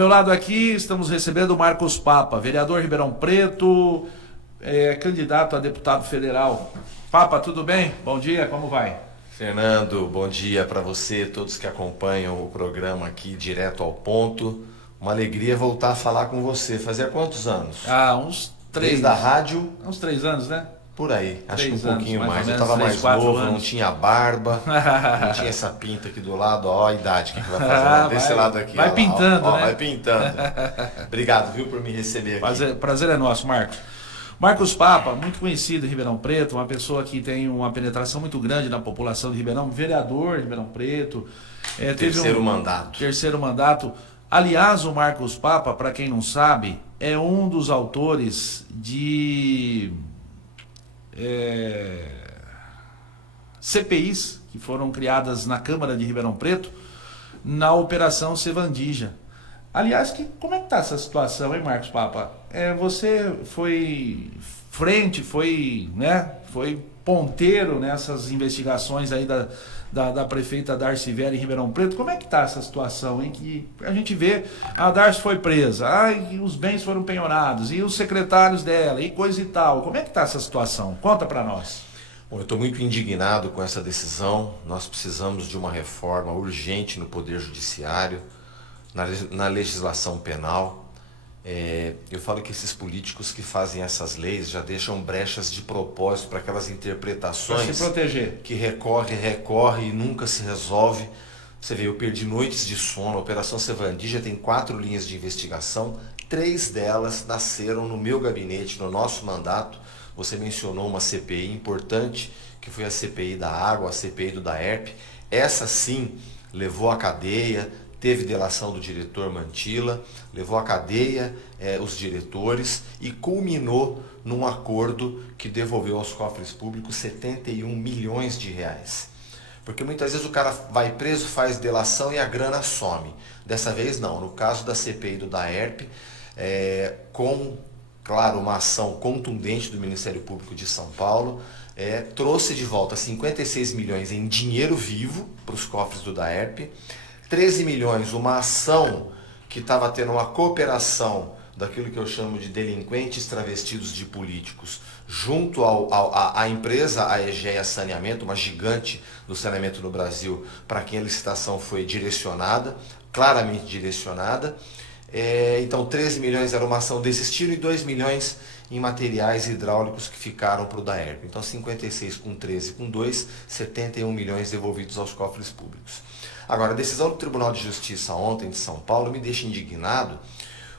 meu lado aqui estamos recebendo o Marcos Papa, vereador Ribeirão Preto, candidato a deputado federal. Papa, tudo bem? Bom dia, como vai? Fernando, bom dia para você, todos que acompanham o programa aqui direto ao ponto. Uma alegria voltar a falar com você. Fazia quantos anos? Uns 3. Desde a rádio? Uns 3 anos, né? Por aí, acho que um 3 anos, pouquinho mais. Eu menos, estava 3, mais 4 novo, anos. não tinha barba, não tinha essa pinta aqui do lado. Ó a idade que vai fazer desse lado aqui. Vai ó, pintando, ó, né? Vai pintando. Obrigado, viu, por me receber aqui. Prazer é nosso, Marcos. Marcos Papa, muito conhecido em Ribeirão Preto, uma pessoa que tem uma penetração muito grande na população de Ribeirão, vereador de Ribeirão Preto. Terceiro mandato. Terceiro mandato. Aliás, o Marcos Papa, para quem não sabe, é um dos autores de CPIs que foram criadas na Câmara de Ribeirão Preto na Operação Sevandija. Aliás, como é que está essa situação, hein, Marcos Papa? Você foi frente, foi ponteiro nessas investigações aí da prefeita Darcy Vera em Ribeirão Preto. Como é que está essa situação, hein? Que a gente vê, a Darcy foi presa, e os bens foram penhorados, e os secretários dela, e coisa e tal. Como é que está essa situação? Conta para nós. Bom, eu estou muito indignado com essa decisão. Nós precisamos de uma reforma urgente no Poder Judiciário, na legislação penal. Eu falo que esses políticos que fazem essas leis já deixam brechas de propósito para aquelas interpretações. Para se proteger. Que recorre e nunca se resolve. Você vê, eu perdi noites de sono. A Operação Sevandija tem 4 linhas de investigação. 3 delas nasceram no meu gabinete, no nosso mandato. Você mencionou uma CPI importante, que foi a CPI da água, a CPI do DAERP. Essa sim levou à cadeia, teve delação do diretor Mantilla, levou à cadeia os diretores e culminou num acordo que devolveu aos cofres públicos 71 milhões de reais. Porque muitas vezes o cara vai preso, faz delação e a grana some. Dessa vez não. No caso da CPI do DAERP, com, claro, uma ação contundente do Ministério Público de São Paulo, trouxe de volta 56 milhões em dinheiro vivo para os cofres do DAERP, 13 milhões, uma ação que estava tendo uma cooperação daquilo que eu chamo de delinquentes travestidos de políticos, junto à empresa, a Egea Saneamento, uma gigante do saneamento no Brasil, para quem a licitação foi direcionada, claramente direcionada. Então 13 milhões era uma ação desse estilo e 2 milhões em materiais hidráulicos que ficaram para o DAERP. Então 56 com 13 com 2, 71 milhões devolvidos aos cofres públicos. Agora, a decisão do Tribunal de Justiça ontem de São Paulo me deixa indignado,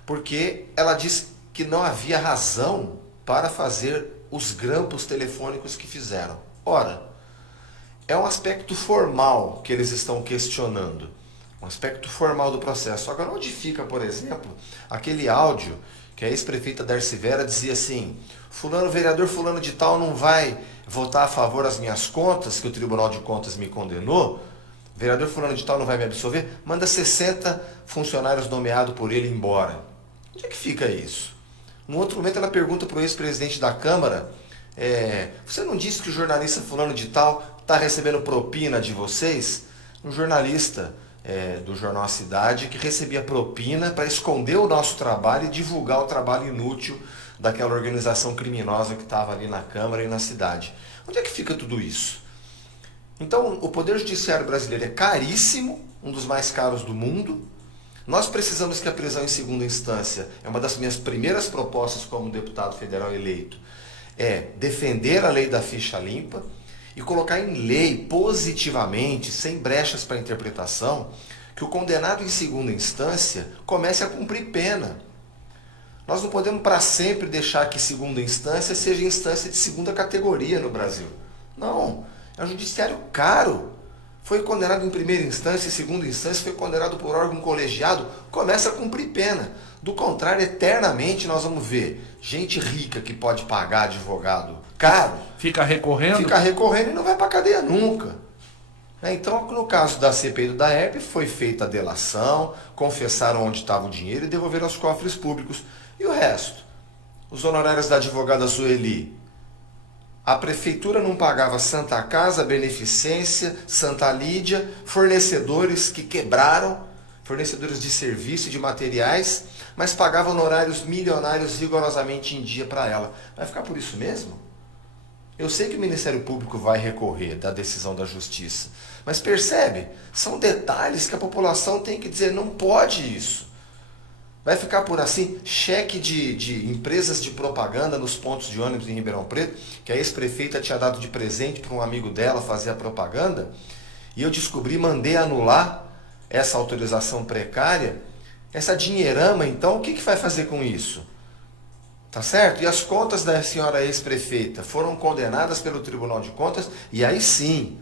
porque ela diz que não havia razão para fazer os grampos telefônicos que fizeram. Ora, é um aspecto formal que eles estão questionando, um aspecto formal do processo. Agora, onde fica, por exemplo, aquele áudio que a ex-prefeita Darcy Vera dizia assim: vereador fulano de tal não vai votar a favor das minhas contas, que o Tribunal de Contas me condenou, vereador fulano de tal não vai me absolver, manda 60 funcionários nomeados por ele embora. Onde é que fica isso? No outro momento ela pergunta para o ex-presidente da Câmara, você não disse que o jornalista fulano de tal está recebendo propina de vocês? Um jornalista do jornal A Cidade que recebia propina para esconder o nosso trabalho e divulgar o trabalho inútil daquela organização criminosa que estava ali na Câmara e na cidade. Onde é que fica tudo isso? Então, o Poder Judiciário brasileiro é caríssimo, um dos mais caros do mundo. Nós precisamos que a prisão em segunda instância, é uma das minhas primeiras propostas como deputado federal eleito, defender a lei da ficha limpa e colocar em lei positivamente, sem brechas para interpretação, que o condenado em segunda instância comece a cumprir pena. Nós não podemos para sempre deixar que segunda instância seja instância de segunda categoria no Brasil. Não. É um judiciário caro. Foi condenado em primeira instância e segunda instância, foi condenado por órgão colegiado, começa a cumprir pena. Do contrário, eternamente nós vamos ver gente rica que pode pagar advogado caro. Fica recorrendo e não vai para a cadeia nunca. Então, no caso da CPI do DAERP, foi feita a delação, confessaram onde estava o dinheiro e devolveram aos cofres públicos. E o resto? Os honorários da advogada Zoeli. A prefeitura não pagava Santa Casa, Beneficência, Santa Lídia, fornecedores que quebraram fornecedores de serviço e de materiais, mas pagavam honorários milionários rigorosamente em dia para ela. Vai ficar por isso mesmo? Eu sei que o Ministério Público vai recorrer da decisão da Justiça, mas percebe, são detalhes que a população tem que dizer, não pode isso. Vai ficar por assim, cheque de empresas de propaganda nos pontos de ônibus em Ribeirão Preto, que a ex-prefeita tinha dado de presente para um amigo dela fazer a propaganda, e eu descobri, mandei anular essa autorização precária. Essa dinheirama, então, o que vai fazer com isso? Tá certo? E as contas da senhora ex-prefeita foram condenadas pelo Tribunal de Contas, e aí sim,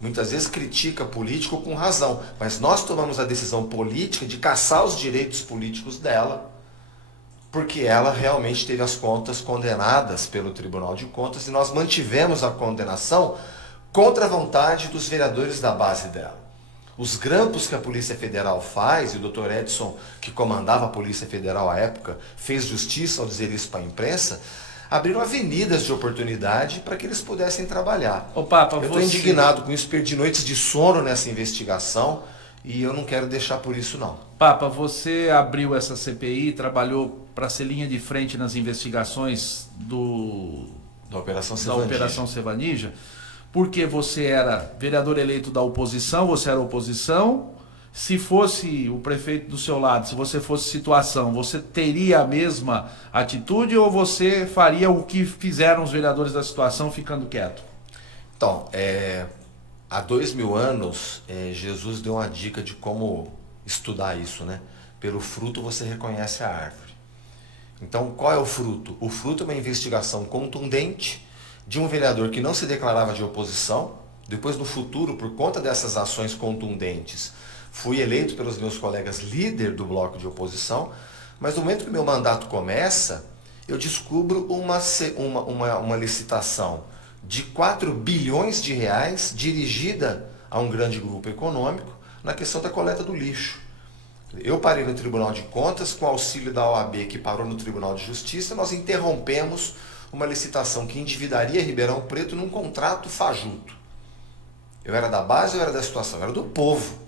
muitas vezes critica político com razão, mas nós tomamos a decisão política de caçar os direitos políticos dela, porque ela realmente teve as contas condenadas pelo Tribunal de Contas e nós mantivemos a condenação contra a vontade dos vereadores da base dela. Os grampos que a Polícia Federal faz, e o Dr. Edson, que comandava a Polícia Federal à época, fez justiça ao dizer isso para a imprensa, abriram avenidas de oportunidade para que eles pudessem trabalhar. Ô, Papa, eu estou indignado com isso, perdi noites de sono nessa investigação e eu não quero deixar por isso não. Papa, você abriu essa CPI, trabalhou para ser linha de frente nas investigações da Operação Sevandija, porque você era vereador eleito da oposição, você era oposição. Se fosse o prefeito do seu lado, se você fosse situação, você teria a mesma atitude ou você faria o que fizeram os vereadores da situação ficando quieto? Então, há 2000 anos, Jesus deu uma dica de como estudar isso, né? Pelo fruto você reconhece a árvore. Então, qual é o fruto? O fruto é uma investigação contundente de um vereador que não se declarava de oposição. Depois, no futuro, por conta dessas ações contundentes, fui eleito pelos meus colegas líder do bloco de oposição, mas no momento que meu mandato começa, eu descubro uma licitação de 4 bilhões de reais dirigida a um grande grupo econômico na questão da coleta do lixo. Eu parei no Tribunal de Contas, com auxílio da OAB que parou no Tribunal de Justiça, nós interrompemos uma licitação que endividaria Ribeirão Preto num contrato fajuto. Eu era da base ou era da situação? Eu era do povo.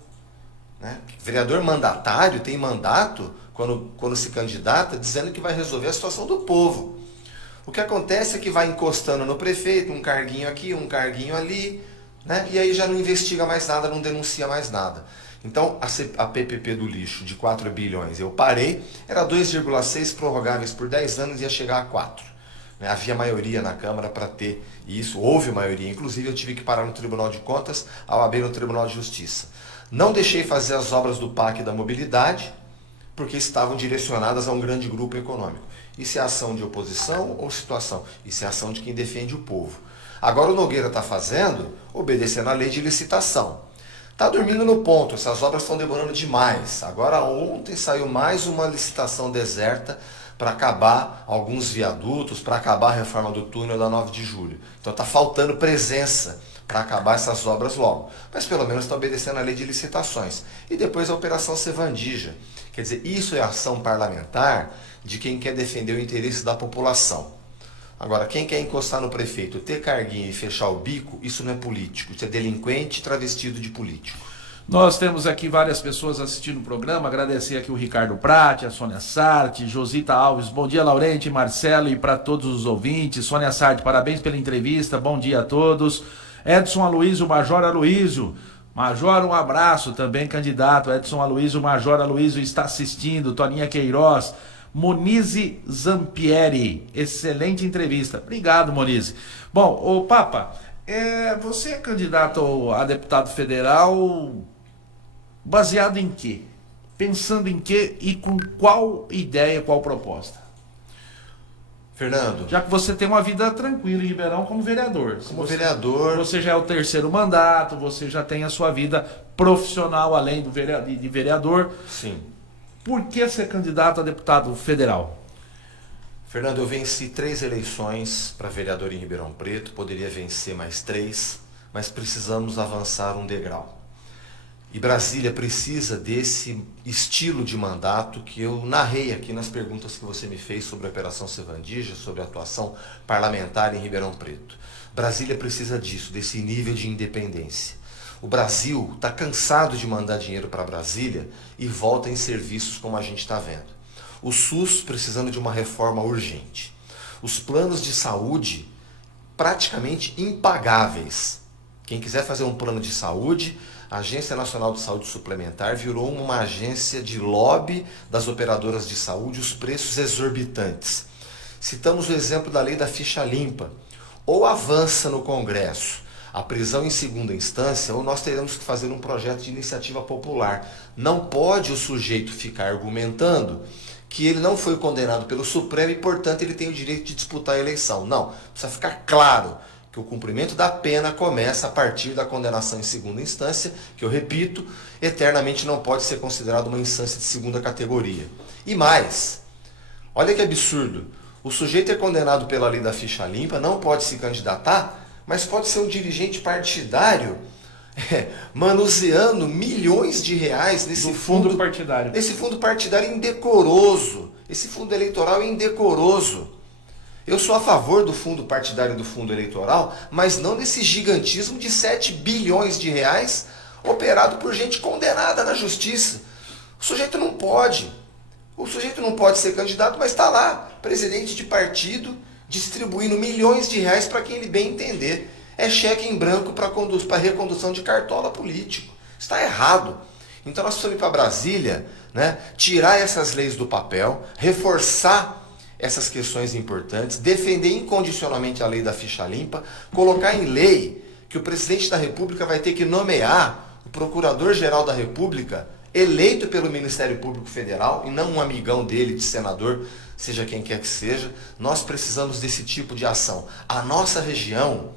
Né? Vereador mandatário tem mandato quando se candidata dizendo que vai resolver a situação do povo. O que acontece é que vai encostando no prefeito, um carguinho aqui, um carguinho ali, né? E aí já não investiga mais nada, não denuncia mais nada. Então a PPP do lixo de 4 bilhões eu parei, era 2,6 prorrogáveis por 10 anos e ia chegar a 4. Né? Havia maioria na Câmara para ter isso, houve maioria, inclusive eu tive que parar no Tribunal de Contas, a OAB no Tribunal de Justiça. Não deixei fazer as obras do PAC da mobilidade, porque estavam direcionadas a um grande grupo econômico. Isso é ação de oposição ou situação? Isso é ação de quem defende o povo. Agora o Nogueira está fazendo, obedecendo à lei de licitação. Está dormindo no ponto, essas obras estão demorando demais. Agora ontem saiu mais uma licitação deserta para acabar alguns viadutos, para acabar a reforma do túnel da 9 de julho. Então está faltando presença para acabar essas obras logo. Mas pelo menos está obedecendo à lei de licitações. E depois a Operação Sevandija. Quer dizer, isso é ação parlamentar de quem quer defender o interesse da população. Agora, quem quer encostar no prefeito, ter carguinho e fechar o bico, isso não é político, isso é delinquente travestido de político. Nós temos aqui várias pessoas assistindo o programa, agradecer aqui o Ricardo Prati, a Sônia Sarti, Josita Alves, bom dia Laurente, Marcelo e para todos os ouvintes. Sônia Sarti, parabéns pela entrevista, bom dia a todos. Edson Aloísio, Major Aloísio, Major, um abraço, também candidato, Edson Aloísio, Major Aloísio está assistindo, Toninha Queiroz, Monize Zampieri, excelente entrevista, obrigado Monize. Bom, ô Papa, você é candidato a deputado federal baseado em quê? Pensando em quê e com qual ideia, qual proposta? Fernando. Já que você tem uma vida tranquila em Ribeirão como vereador. Vereador. Você já é o 3º mandato, você já tem a sua vida profissional além de vereador. Sim. Por que ser candidato a deputado federal? Fernando, eu venci 3 eleições para vereador em Ribeirão Preto, poderia vencer mais 3, mas precisamos avançar um degrau. E Brasília precisa desse estilo de mandato que eu narrei aqui nas perguntas que você me fez sobre a Operação Sevandija, sobre a atuação parlamentar em Ribeirão Preto. Brasília precisa disso, desse nível de independência. O Brasil está cansado de mandar dinheiro para Brasília e volta em serviços como a gente está vendo. O SUS precisando de uma reforma urgente. Os planos de saúde praticamente impagáveis. Quem quiser fazer um plano de saúde, a Agência Nacional de Saúde Suplementar virou uma agência de lobby das operadoras de saúde, os preços exorbitantes. Citamos o exemplo da lei da ficha limpa. Ou avança no Congresso a prisão em segunda instância, ou nós teremos que fazer um projeto de iniciativa popular. Não pode o sujeito ficar argumentando que ele não foi condenado pelo Supremo e, portanto, ele tem o direito de disputar a eleição. Não, precisa ficar claro que o cumprimento da pena começa a partir da condenação em segunda instância, que eu repito, eternamente não pode ser considerado uma instância de segunda categoria. E mais, olha que absurdo, o sujeito é condenado pela lei da ficha limpa, não pode se candidatar, mas pode ser um dirigente partidário manuseando milhões de reais nesse fundo partidário. Nesse fundo partidário indecoroso. Esse fundo eleitoral é indecoroso. Eu sou a favor do fundo partidário e do fundo eleitoral, mas não nesse gigantismo de 7 bilhões de reais operado por gente condenada na justiça. O sujeito não pode. O sujeito não pode ser candidato, mas está lá, presidente de partido, distribuindo milhões de reais para quem ele bem entender. É cheque em branco para recondução de cartola político. Está errado. Então nós precisamos ir para Brasília, né, tirar essas leis do papel, reforçar essas questões importantes, defender incondicionalmente a lei da ficha limpa, colocar em lei que o presidente da República vai ter que nomear o procurador-geral da República eleito pelo Ministério Público Federal e não um amigão dele de senador, seja quem quer que seja. Nós precisamos desse tipo de ação. A nossa região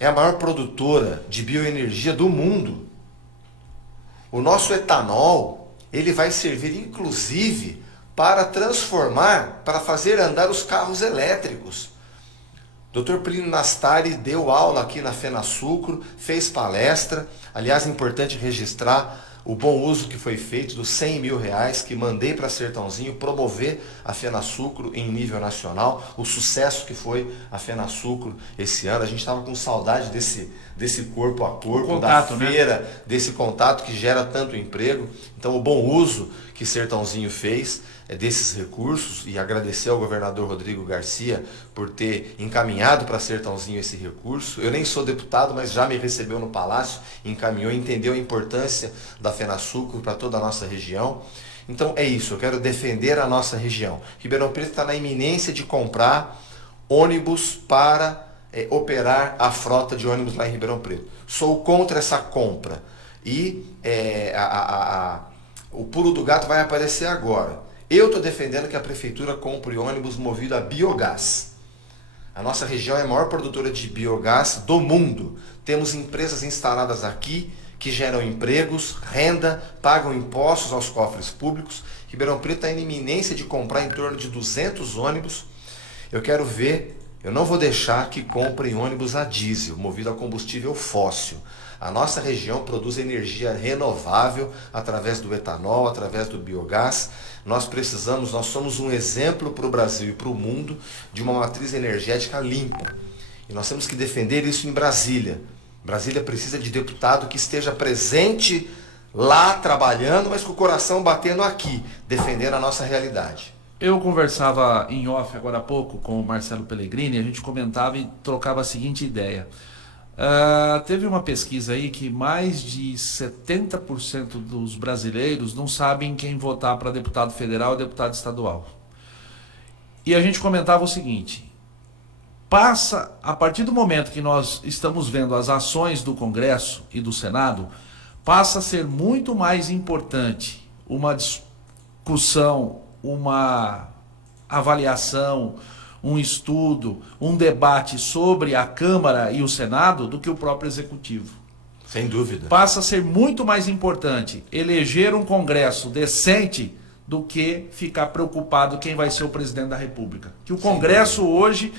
é a maior produtora de bioenergia do mundo. O nosso etanol, ele vai servir inclusive para transformar, para fazer andar os carros elétricos. Dr. Plínio Nastari deu aula aqui na FenaSucro, fez palestra. Aliás, é importante registrar o bom uso que foi feito dos 100 mil reais que mandei para Sertãozinho promover a FenaSucro em nível nacional, o sucesso que foi a FenaSucro esse ano. A gente estava com saudade desse corpo a corpo, contato, da feira, né? Desse contato que gera tanto emprego. Então, o bom uso que Sertãozinho fez desses recursos, e agradecer ao governador Rodrigo Garcia por ter encaminhado para Sertãozinho esse recurso. Eu nem sou deputado, mas já me recebeu no Palácio, encaminhou, entendeu a importância da FenaSucro para toda a nossa região. Então é isso, eu quero defender a nossa região. Ribeirão Preto está na iminência de comprar ônibus para operar a frota de ônibus lá em Ribeirão Preto. Sou contra essa compra. E o pulo do gato vai aparecer agora. Eu estou defendendo que a prefeitura compre ônibus movido a biogás. A nossa região é a maior produtora de biogás do mundo. Temos empresas instaladas aqui que geram empregos, renda, pagam impostos aos cofres públicos. Ribeirão Preto está em iminência de comprar em torno de 200 ônibus. Eu quero ver, eu não vou deixar que comprem ônibus a diesel, movido a combustível fóssil. A nossa região produz energia renovável através do etanol, através do biogás. Nós somos um exemplo para o Brasil e para o mundo de uma matriz energética limpa. E nós temos que defender isso em Brasília. Brasília precisa de deputado que esteja presente lá trabalhando, mas com o coração batendo aqui, defendendo a nossa realidade. Eu conversava em off agora há pouco com o Marcelo Pellegrini, a gente comentava e trocava a seguinte ideia. Teve uma pesquisa aí que mais de 70% dos brasileiros não sabem quem votar para deputado federal e deputado estadual. E a gente comentava o seguinte: a partir do momento que nós estamos vendo as ações do Congresso e do Senado, passa a ser muito mais importante uma discussão, uma avaliação, um estudo, um debate sobre a Câmara e o Senado do que o próprio Executivo. Sem dúvida. Passa a ser muito mais importante eleger um Congresso decente do que ficar preocupado quem vai ser o presidente da República. Que o Congresso hoje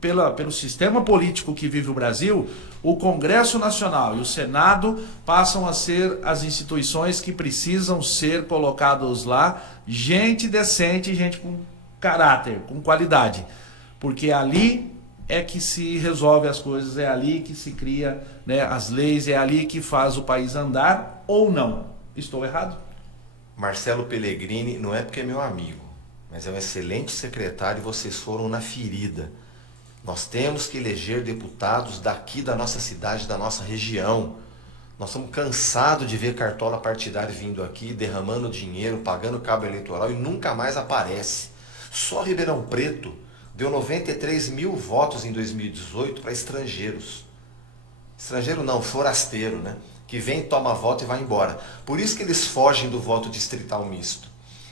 pelo sistema político que vive o Brasil, o Congresso Nacional e o Senado passam a ser as instituições que precisam ser colocados lá, gente decente, gente com caráter, com qualidade. Porque ali é que se resolve as coisas, é ali que se cria, né, as leis, é ali que faz o país andar, ou não? Estou errado? Marcelo Pellegrini não é porque é meu amigo, mas é um excelente secretário e vocês foram na ferida. Nós temos que eleger deputados daqui da nossa cidade, da nossa região. Nós estamos cansados de ver cartola partidária vindo aqui, derramando dinheiro, pagando cabo eleitoral e nunca mais aparece. Só Ribeirão Preto deu 93 mil votos em 2018 para estrangeiros. Estrangeiro não, forasteiro, né? Que vem, toma voto e vai embora. Por isso que eles fogem do voto distrital misto.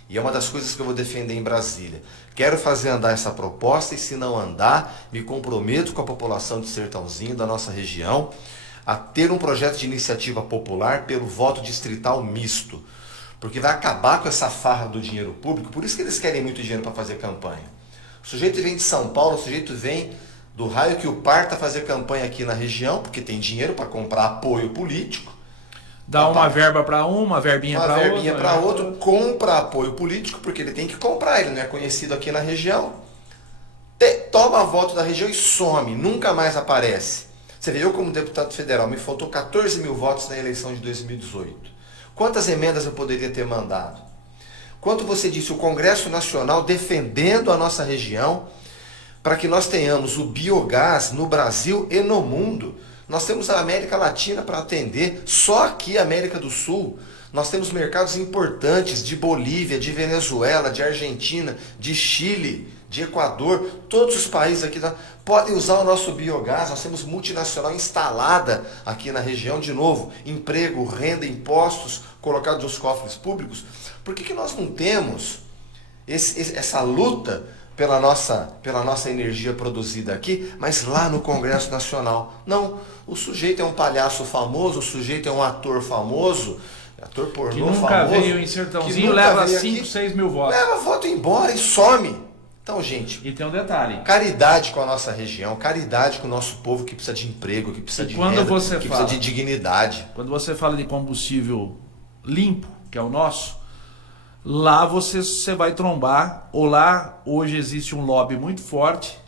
E é uma das coisas que eu vou defender em Brasília. Quero fazer andar essa proposta e, se não andar, me comprometo com a população de Sertãozinho, da nossa região, a ter um projeto de iniciativa popular pelo voto distrital misto. Porque vai acabar com essa farra do dinheiro público. Por isso que eles querem muito dinheiro para fazer campanha. O sujeito vem de São Paulo, o sujeito vem do raio que o parta fazer campanha aqui na região, porque tem dinheiro para comprar apoio político. Dá uma verba para uma verbinha para outra. Uma verbinha para outro, compra apoio político, porque ele tem que comprar, ele não é conhecido aqui na região. Toma voto da região e some, nunca mais aparece. Você vê, eu como deputado federal, me faltou 14 mil votos na eleição de 2018. Quantas emendas eu poderia ter mandado? Quanto você disse, o Congresso Nacional defendendo a nossa região, para que nós tenhamos o biogás no Brasil e no mundo. Nós temos a América Latina para atender, só aqui a América do Sul. Nós temos mercados importantes de Bolívia, de Venezuela, de Argentina, de Chile, de Equador. Todos os países aqui podem usar o nosso biogás. Nós temos multinacional instalada aqui na região. De novo, emprego, renda, impostos colocados nos cofres públicos. Por que nós não temos essa luta pela nossa energia produzida aqui, mas lá no Congresso Nacional? Não, o sujeito é um palhaço famoso, o sujeito é um ator famoso, ator pornô que nunca famoso, veio em Sertãozinho, leva 5, 6 mil votos. Leva voto embora e some. Então, gente, e tem um detalhe. Caridade com a nossa região, caridade com o nosso povo que precisa de emprego, que precisa de renda, que precisa de dignidade. Quando você fala de combustível limpo, que é o nosso, lá você vai trombar, ou lá hoje existe um lobby muito forte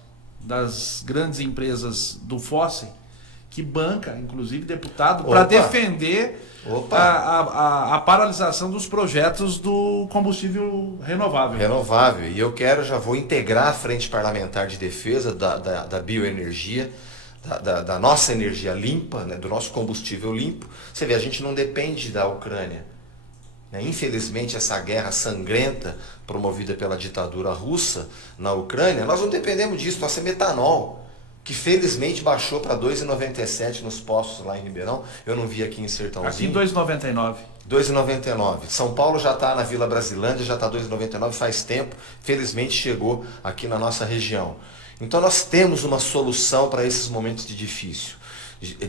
das grandes empresas do fóssil, que banca, inclusive, deputado, para defender a paralisação dos projetos do combustível renovável. Renovável. E eu já vou integrar a Frente Parlamentar de Defesa da bioenergia, da nossa energia limpa, né, do nosso combustível limpo. Você vê, a gente não depende da Ucrânia. Infelizmente, essa guerra sangrenta promovida pela ditadura russa na Ucrânia, nós não dependemos disso. Nós temos etanol, que felizmente baixou para 2,97 nos postos lá em Ribeirão. Eu não vi aqui em Sertãozinho. Aqui 2,99. 2,99. São Paulo já está na Vila Brasilândia, já está 2,99 faz tempo. Felizmente chegou aqui na nossa região. Então nós temos uma solução para esses momentos de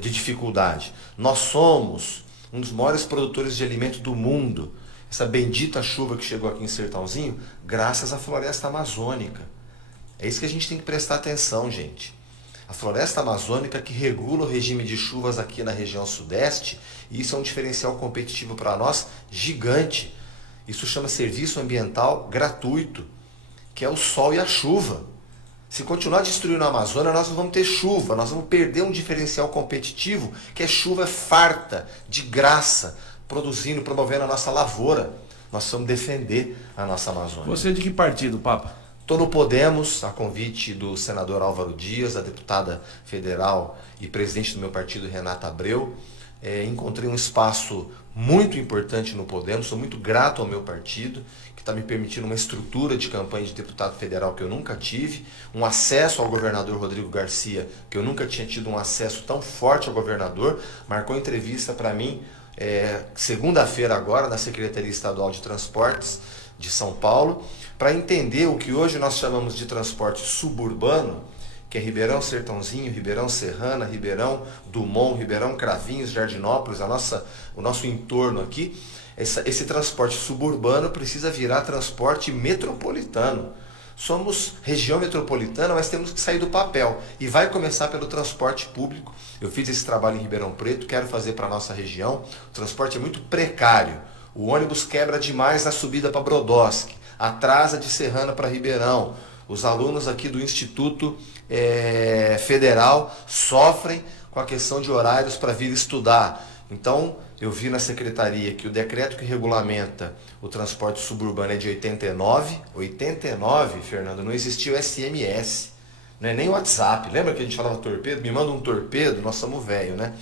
dificuldade. Nós somos um dos maiores produtores de alimento do mundo. Essa bendita chuva que chegou aqui em Sertãozinho, graças à floresta amazônica. É isso que a gente tem que prestar atenção, gente. A floresta amazônica que regula o regime de chuvas aqui na região sudeste, e isso é um diferencial competitivo para nós gigante. Isso chama serviço ambiental gratuito, que é o sol e a chuva. Se continuar destruindo a Amazônia, nós não vamos ter chuva, nós vamos perder um diferencial competitivo, que é chuva farta, de graça, produzindo, promovendo a nossa lavoura. Nós vamos defender a nossa Amazônia. Você é de que partido, Papa? Estou no Podemos, a convite do senador Álvaro Dias, a deputada federal e presidente do meu partido, Renata Abreu. Encontrei um espaço muito importante no Podemos, sou muito grato ao meu partido, que está me permitindo uma estrutura de campanha de deputado federal que eu nunca tive, um acesso ao governador Rodrigo Garcia, que eu nunca tinha tido um acesso tão forte ao governador. Marcou entrevista para mim segunda-feira agora, na Secretaria Estadual de Transportes de São Paulo, para entender o que hoje nós chamamos de transporte suburbano, que é Ribeirão Sertãozinho, Ribeirão Serrana, Ribeirão Dumont, Ribeirão Cravinhos, Jardinópolis, o nosso entorno aqui. Esse transporte suburbano precisa virar transporte metropolitano. Somos região metropolitana, mas temos que sair do papel. E vai começar pelo transporte público. Eu fiz esse trabalho em Ribeirão Preto, quero fazer para a nossa região. O transporte é muito precário. O ônibus quebra demais na subida para Brodowski, atrasa de Serrana para Ribeirão. Os alunos aqui do Instituto Federal sofrem com a questão de horários para vir estudar. Então, eu vi na secretaria que o decreto que regulamenta o transporte suburbano é de 89. 89, Fernando, não existia o SMS, não é nem o WhatsApp. Lembra que a gente falava torpedo? Me manda um torpedo, nós somos velho, né?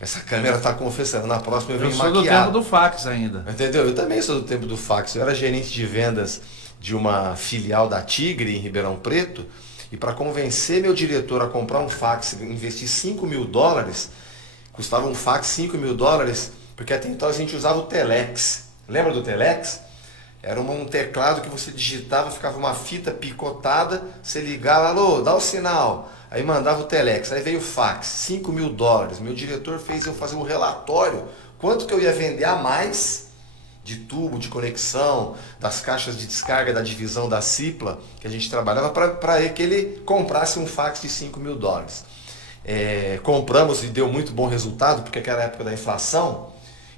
Essa câmera está confessando, na próxima eu venho maquiado. Eu sou do tempo do fax ainda. Entendeu? Eu também sou do tempo do fax. Eu era gerente de vendas de uma filial da Tigre, em Ribeirão Preto, e para convencer meu diretor a comprar um fax e investir $5.000, custava um fax $5.000, porque até então a gente usava o Telex. Lembra do Telex? Era um teclado que você digitava, ficava uma fita picotada, você ligava, alô, dá o sinal. Aí mandava o Telex, aí veio o fax, $5.000. Meu diretor fez eu fazer um relatório, quanto que eu ia vender a mais de tubo, de conexão, das caixas de descarga da divisão da Cipla, que a gente trabalhava, para que ele comprasse um fax de $5.000. Compramos e deu muito bom resultado, porque aquela época da inflação,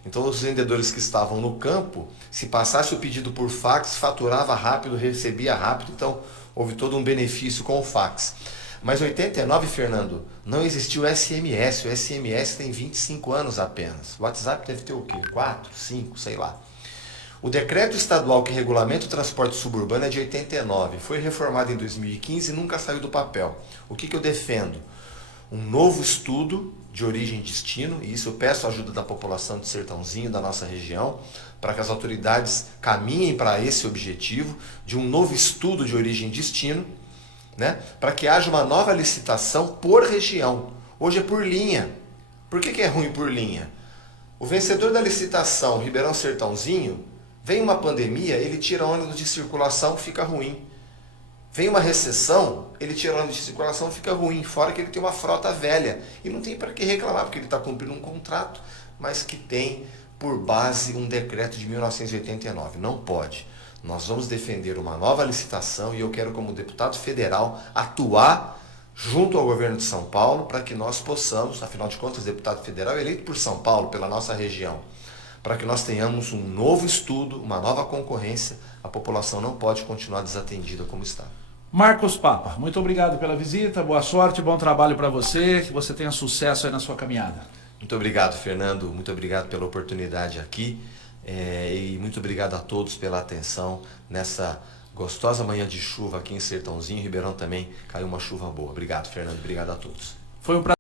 então os vendedores que estavam no campo, se passasse o pedido por fax, faturava rápido, recebia rápido, então houve todo um benefício com o fax. Mas em 89, Fernando, não existiu o SMS. O SMS tem 25 anos apenas. O WhatsApp deve ter o quê? 4, 5, sei lá. O decreto estadual que regulamenta o transporte suburbano é de 89. Foi reformado em 2015 e nunca saiu do papel. O que eu defendo? Um novo estudo de origem e destino, e isso eu peço a ajuda da população de Sertãozinho, da nossa região, para que as autoridades caminhem para esse objetivo de um novo estudo de origem e destino, né, para que haja uma nova licitação por região. Hoje é por linha. Por que é ruim por linha? O vencedor da licitação, Ribeirão Sertãozinho, vem uma pandemia, ele tira ônibus de circulação, fica ruim. Vem uma recessão, ele tira ônibus de circulação, fica ruim. Fora que ele tem uma frota velha. E não tem para que reclamar, porque ele está cumprindo um contrato, mas que tem por base um decreto de 1989. Não pode. Nós vamos defender uma nova licitação e eu quero, como deputado federal, atuar junto ao governo de São Paulo para que nós possamos, afinal de contas, deputado federal eleito por São Paulo, pela nossa região, para que nós tenhamos um novo estudo, uma nova concorrência. A população não pode continuar desatendida como está. Marcos Papa, muito obrigado pela visita, boa sorte, bom trabalho para você, que você tenha sucesso aí na sua caminhada. Muito obrigado, Fernando, muito obrigado pela oportunidade aqui. E muito obrigado a todos pela atenção nessa gostosa manhã de chuva aqui em Sertãozinho. Ribeirão também caiu uma chuva boa. Obrigado, Fernando. Obrigado a todos. Foi um prazer.